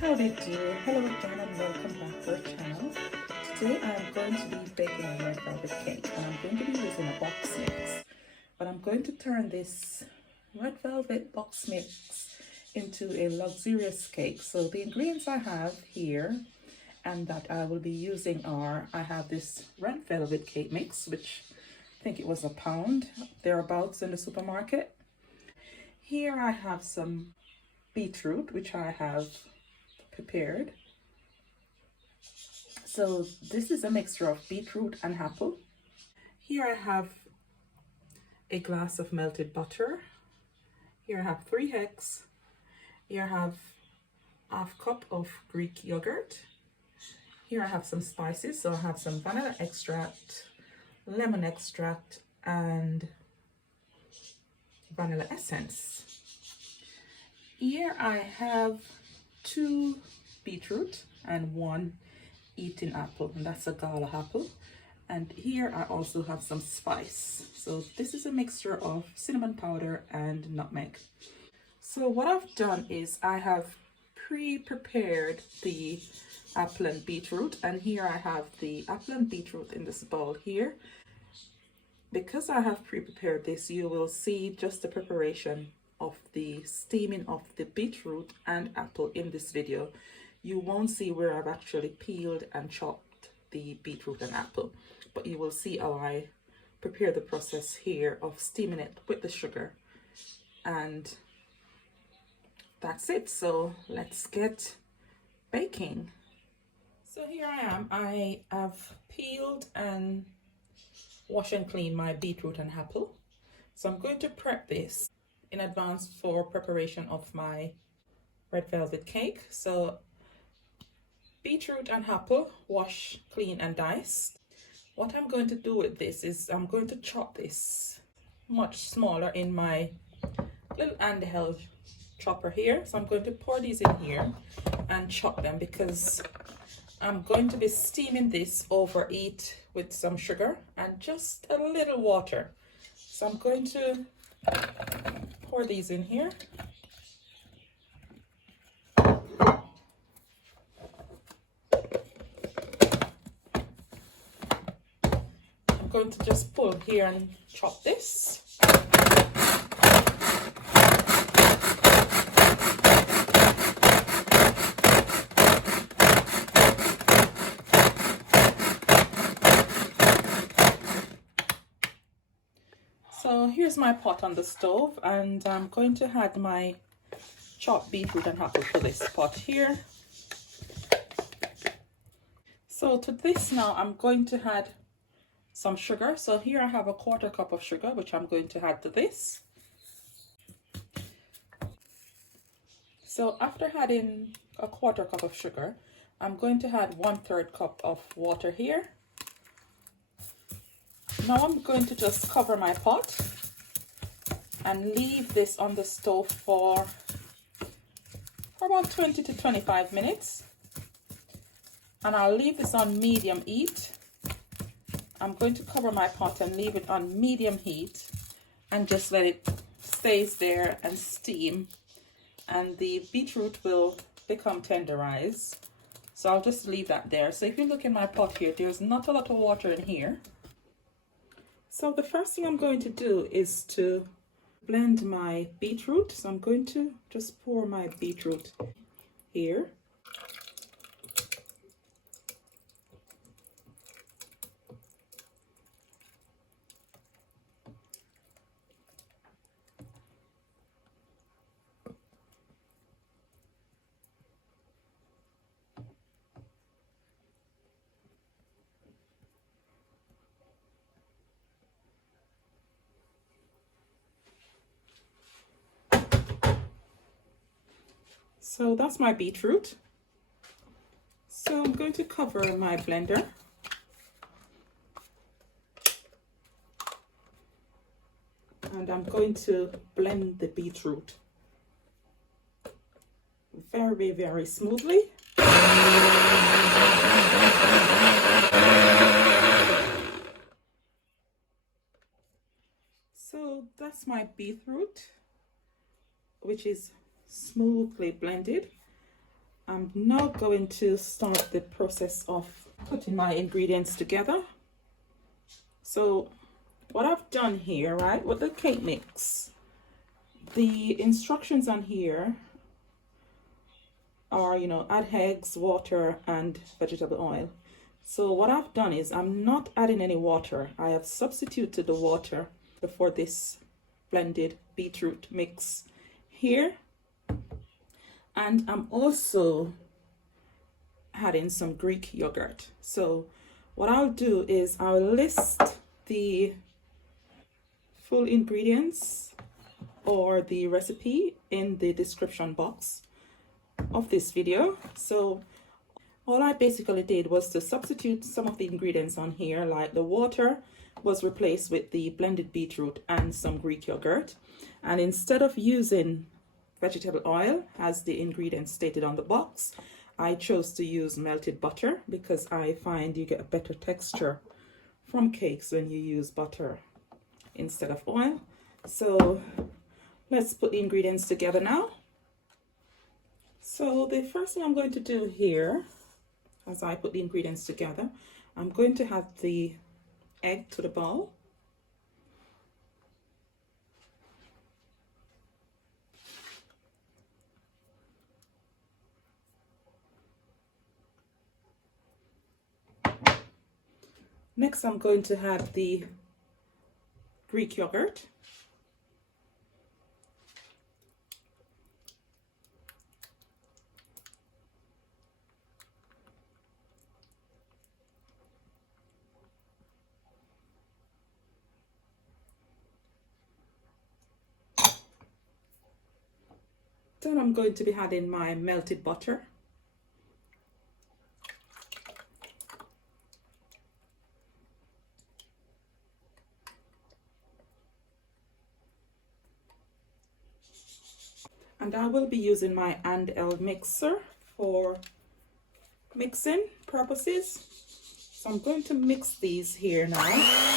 Howdy do, hello again and welcome back to our channel. Today I'm going to be baking a red velvet cake and I'm going to be using a box mix. But I'm going to turn this red velvet box mix into a luxurious cake. So the ingredients I have here and that I will be using are, I have this red velvet cake mix, which I think it was £1 thereabouts in the supermarket. Here I have some beetroot, which I have prepared. So this is a mixture of beetroot and apple. Here I have a glass of melted butter. Here I have 3 eggs. Here I have ½ cup of Greek yogurt. Here I have some spices. So I have some vanilla extract, lemon extract, and vanilla essence. Here I have 2 beetroot and 1 eaten apple, and that's a gala apple. And here I also have some spice. So this is a mixture of cinnamon powder and nutmeg. So what I've done is I have pre-prepared the apple and beetroot, and here I have the apple and beetroot in this bowl here. Because I have pre-prepared this, you will see just the preparation of the steaming of the beetroot and apple in this video. You won't see where I've actually peeled and chopped the beetroot and apple, but you will see how I prepare the process here of steaming it with the sugar, and that's it. So let's get baking. So here I am. I have peeled and washed and cleaned my beetroot and apple. So I'm going to prep this in advance for preparation of my red velvet cake. So beetroot and apple, wash, clean and diced. What I'm going to do with this is I'm going to chop this much smaller in my little handheld chopper here. So I'm going to pour these in here and chop them because I'm going to be steaming this over it with some sugar and just a little water. So I'm going to pour these in here. I'm going to just pull here and chop this. So here's my pot on the stove, and I'm going to add my chopped beetroot and apple to this pot here. So to this now I'm going to add some sugar. So here I have a ¼ cup of sugar, which I'm going to add to this. So after adding a ¼ cup of sugar, I'm going to add 1/3 cup of water here. Now I'm going to just cover my pot and leave this on the stove for about 20 to 25 minutes. And I'll leave this on medium heat. I'm going to cover my pot and leave it on medium heat and just let it stays there and steam, and the beetroot will become tenderized. So I'll just leave that there. So if you look in my pot here, there's not a lot of water in here. So the first thing I'm going to do is to blend my beetroot. So I'm going to just pour my beetroot here. So that's my beetroot. So I'm going to cover my blender. And I'm going to blend the beetroot very, very smoothly. So that's my beetroot, which is smoothly blended. I'm now going to start the process of putting my ingredients together. So what I've done here, right, with the cake mix, the instructions on here are, you know, add eggs, water, and vegetable oil. So what I've done is I'm not adding any water. I have substituted the water for this blended beetroot mix here. And I'm also adding some Greek yogurt. So what I'll do is I'll list the full ingredients or the recipe in the description box of this video. So all I basically did was to substitute some of the ingredients on here, like the water was replaced with the blended beetroot and some Greek yogurt. And instead of using vegetable oil as the ingredients stated on the box, I chose to use melted butter because I find you get a better texture from cakes when you use butter instead of oil. So let's put the ingredients together now. So the first thing I'm going to do here, as I put the ingredients together, I'm going to add the egg to the bowl. Next, I'm going to add the Greek yogurt. Then I'm going to be adding my melted butter. And I will be using my handheld mixer for mixing purposes. So I'm going to mix these here now.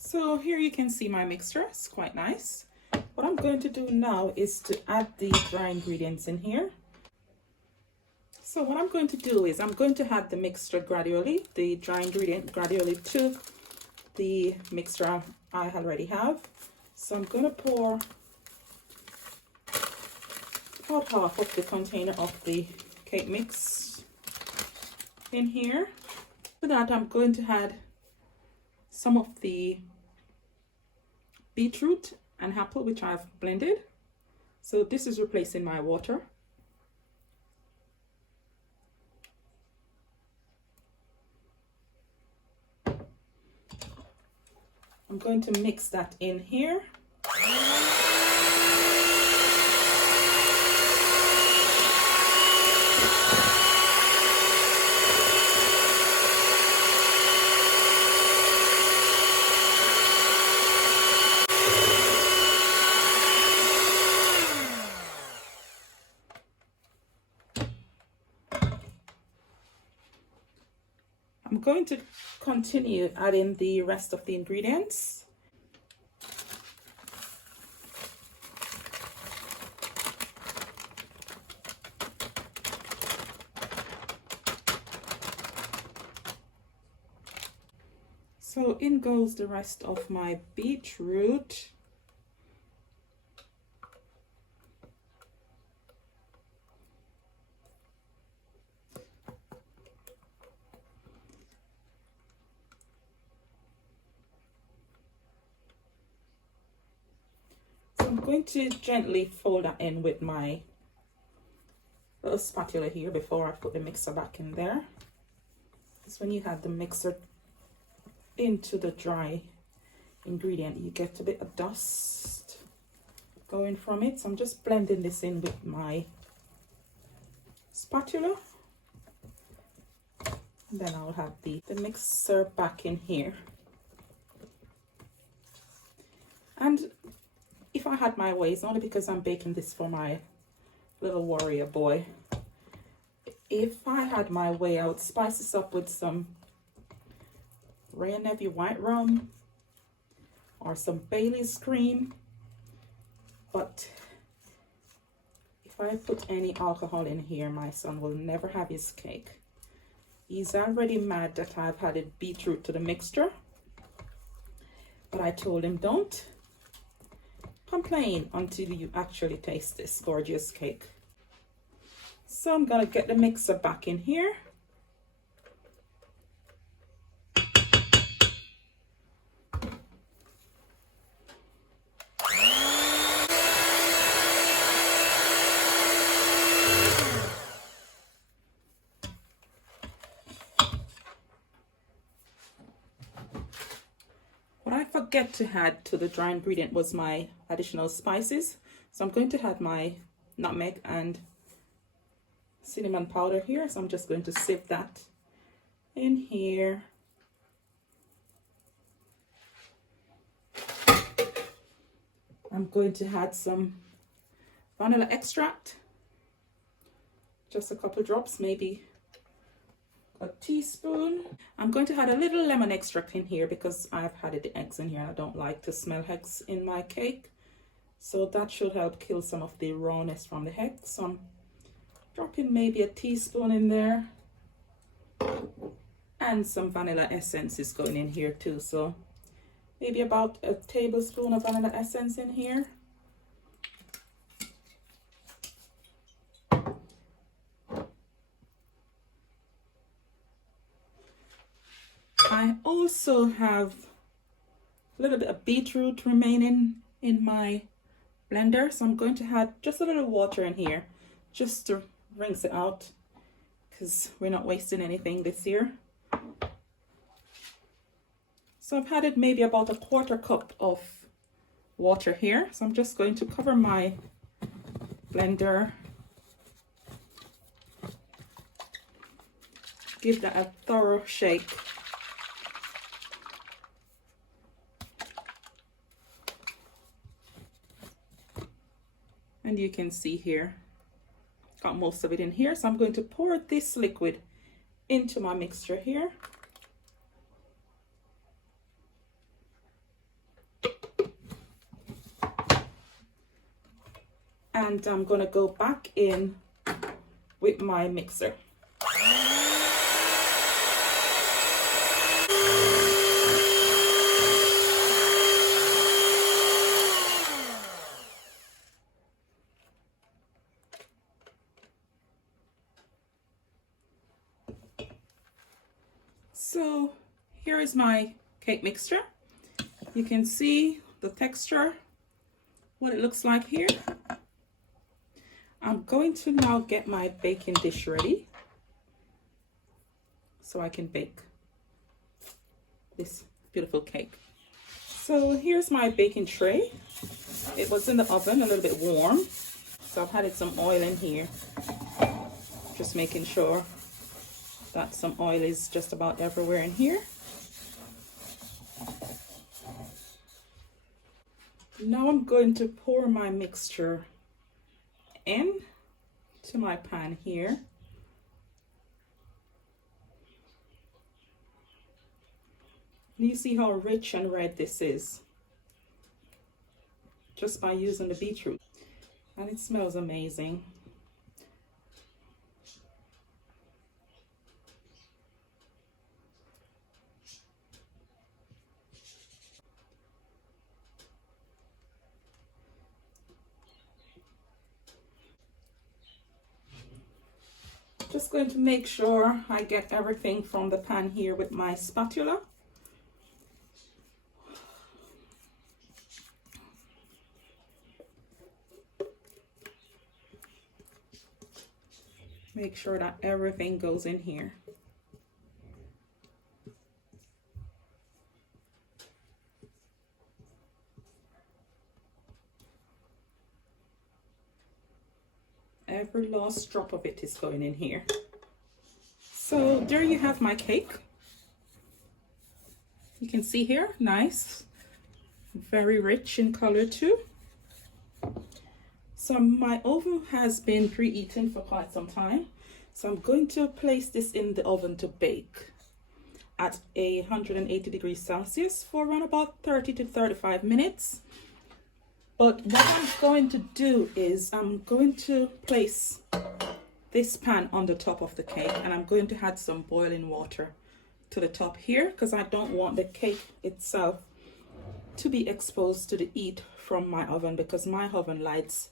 So here you can see my mixture, it's quite nice. What I'm going to do now is to add the dry ingredients in here. So what I'm going to do is I'm going to add the mixture gradually, the dry ingredient gradually to the mixture I already have. So I'm going to pour about half of the container of the cake mix in here. For that, I'm going to add some of the beetroot and apple, which I've blended. So this is replacing my water. I'm going to mix that in here. I'm going to continue adding the rest of the ingredients. So in goes the rest of my beetroot. I'm going to gently fold that in with my little spatula here before I put the mixer back in there. Because when you add the mixer into the dry ingredient, you get a bit of dust going from it. So I'm just blending this in with my spatula. And then I'll have the mixer back in here. And if I had my way, it's only because I'm baking this for my little warrior boy. If I had my way, I would spice this up with some Rare Navy white rum or some Bailey's cream. But if I put any alcohol in here, my son will never have his cake. He's already mad that I've added beetroot to the mixture. But I told him, don't complain until you actually taste this gorgeous cake. So I'm gonna get the mixer back in here. What I forget to add to the dry ingredient was my additional spices. So I'm going to add my nutmeg and cinnamon powder here. So I'm just going to sieve that in here. I'm going to add some vanilla extract. Just a couple drops, maybe a teaspoon. I'm going to add a little lemon extract in here because I've added the eggs in here and I don't like to smell eggs in my cake. So that should help kill some of the rawness from the eggs. So I'm dropping maybe a teaspoon in there. And some vanilla essence is going in here too. So maybe about a tablespoon of vanilla essence in here. I also have a little bit of beetroot remaining in my blender, so I'm going to add just a little water in here just to rinse it out because we're not wasting anything this year. So I've added maybe about a 1/4 cup of water here, so I'm just going to cover my blender, give that a thorough shake. And you can see here, got most of it in here. So I'm going to pour this liquid into my mixture here. And I'm going to go back in with my mixer. So here is my cake mixture. You can see the texture, what it looks like here. I'm going to now get my baking dish ready so I can bake this beautiful cake. So here's my baking tray. It was in the oven, a little bit warm. So I've added some oil in here, just making sure that some oil is just about everywhere in here. Now I'm going to pour my mixture in to my pan here. And you see how rich and red this is just by using the beetroot, and it smells amazing. Just going to make sure I get everything from the pan here with my spatula. Make sure that everything goes in here. Every last drop of it is going in here. So there you have my cake. You can see here, nice, very rich in color too. So my oven has been preheating for quite some time. So I'm going to place this in the oven to bake at 180 degrees Celsius for around about 30 to 35 minutes. But what I'm going to do is I'm going to place this pan on the top of the cake, and I'm going to add some boiling water to the top here because I don't want the cake itself to be exposed to the heat from my oven, because my oven lights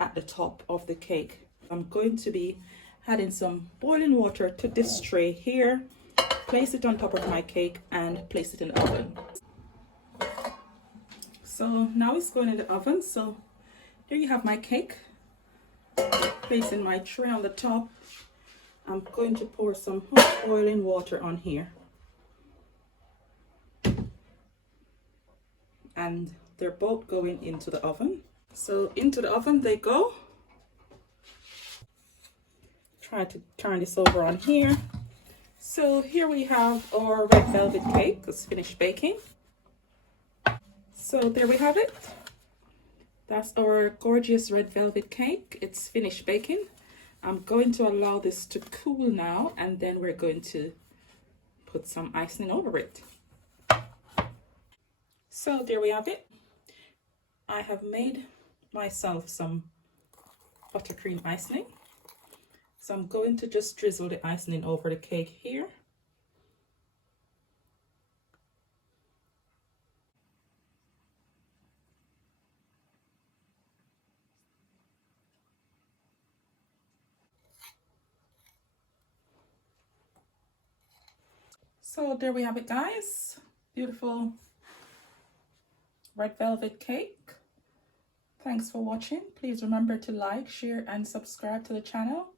at the top of the cake. I'm going to be adding some boiling water to this tray here, place it on top of my cake and place it in the oven. So now it's going in the oven. So there you have my cake. Placing my tray on the top, I'm going to pour some hot boiling water on here. And they're both going into the oven. So into the oven they go. Try to turn this over on here. So here we have our red velvet cake. It's finished baking. So there we have it. That's our gorgeous red velvet cake. It's finished baking. I'm going to allow this to cool now, and then we're going to put some icing over it. So there we have it. I have made myself some buttercream icing. So I'm going to just drizzle the icing over the cake here. So there we have it, guys. Beautiful red velvet cake. Thanks for watching. Please remember to like, share and subscribe to the channel.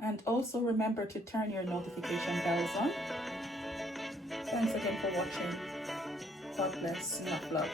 And also remember to turn your notification bells on. Thanks again for watching. God bless. Enough love.